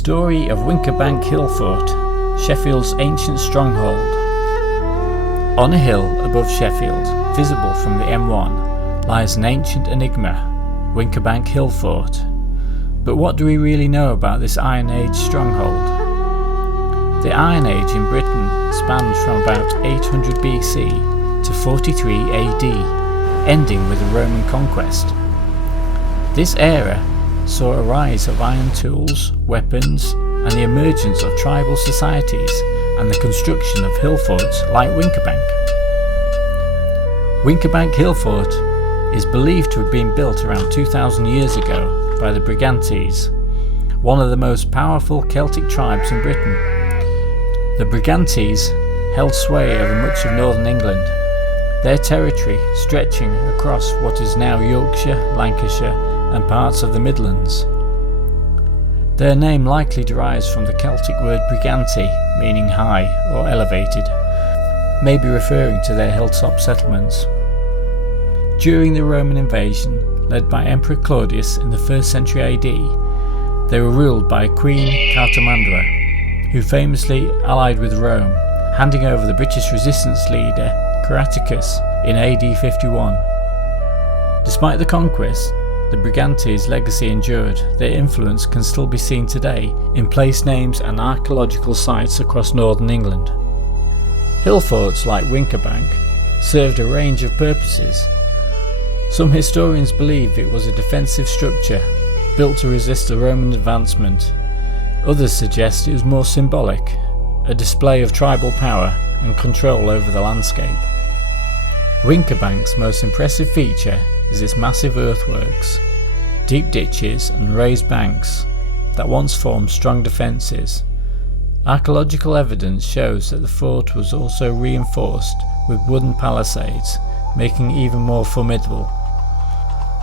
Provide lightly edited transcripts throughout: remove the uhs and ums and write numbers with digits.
story of Wincobank Hill Fort, Sheffield's ancient stronghold. On a hill above Sheffield, visible from the M1, lies an ancient enigma, Wincobank Hill Fort. But what do we really know about this Iron Age stronghold? The Iron Age in Britain spanned from about 800 BC to 43 AD, ending with the Roman conquest. This era saw a rise of iron tools, weapons, and the emergence of tribal societies and the construction of hill forts like Wincobank. Wincobank Hill Fort is believed to have been built around 2,000 years ago by the Brigantes, one of the most powerful Celtic tribes in Britain. The Brigantes held sway over much of northern England, their territory stretching across what is now Yorkshire, Lancashire, and parts of the Midlands. Their name likely derives from the Celtic word brigante, meaning high or elevated, maybe referring to their hilltop settlements. During the Roman invasion, led by Emperor Claudius in the 1st century AD, they were ruled by Queen Cartomandra, who famously allied with Rome, handing over the British resistance leader Caratacus in AD 51. Despite the conquest, the Brigantes' legacy endured. Their influence can still be seen today in place names and archaeological sites across northern England. Hill forts like Wincobank served a range of purposes. Some historians believe it was a defensive structure built to resist the Roman advancement. Others suggest it was more symbolic, a display of tribal power and control over the landscape. Wincobank's most impressive feature is its massive earthworks, deep ditches and raised banks that once formed strong defences. Archaeological evidence shows that the fort was also reinforced with wooden palisades, making it even more formidable.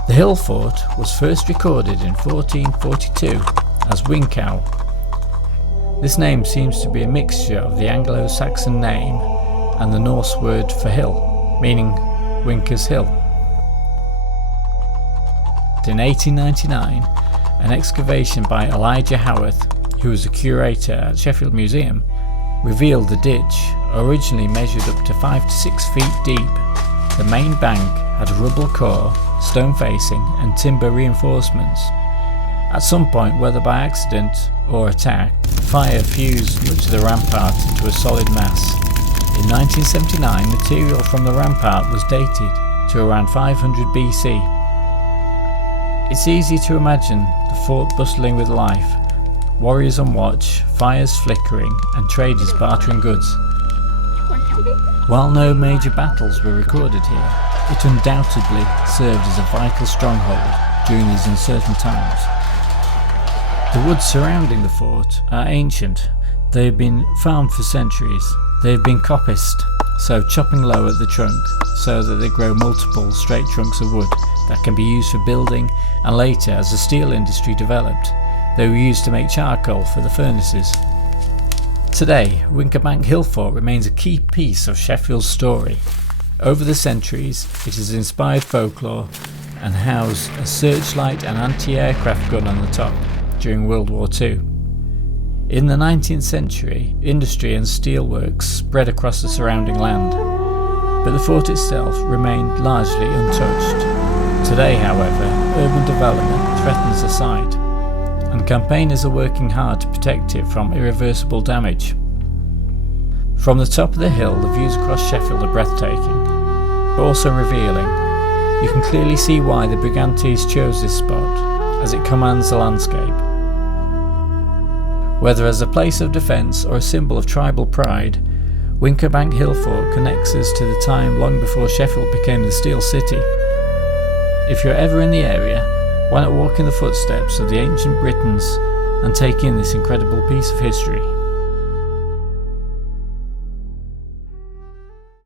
The hill fort was first recorded in 1442 as Wincow. This name seems to be a mixture of the Anglo-Saxon name and the Norse word for hill, meaning Winker's Hill. In 1899, an excavation by Elijah Howarth, who was a curator at Sheffield Museum, revealed the ditch originally measured up to 5 to 6 feet deep. The main bank had a rubble core, stone facing and timber reinforcements. At some point, whether by accident or attack, fire fused much of the rampart into a solid mass. In 1979, material from the rampart was dated to around 500 BC. It's easy to imagine the fort bustling with life, warriors on watch, fires flickering, and traders bartering goods. While no major battles were recorded here, it undoubtedly served as a vital stronghold during these uncertain times. The woods surrounding the fort are ancient. They have been farmed for centuries. They have been coppiced, so chopping low at the trunk so that they grow multiple straight trunks of wood that can be used for building, and later, as the steel industry developed, they were used to make charcoal for the furnaces. Today, Wincobank Hill Fort remains a key piece of Sheffield's story. Over the centuries, it has inspired folklore and housed a searchlight and anti-aircraft gun on the top during World War II. In the 19th century, industry and steelworks spread across the surrounding land, but the fort itself remained largely untouched. Today, however, urban development threatens the site, and campaigners are working hard to protect it from irreversible damage. From the top of the hill, the views across Sheffield are breathtaking, but also revealing. You can clearly see why the Brigantes chose this spot, as it commands the landscape. Whether as a place of defence or a symbol of tribal pride, Wincobank Hill Fort connects us to the time long before Sheffield became the Steel City. If you're ever in the area, why not walk in the footsteps of the ancient Britons and take in this incredible piece of history?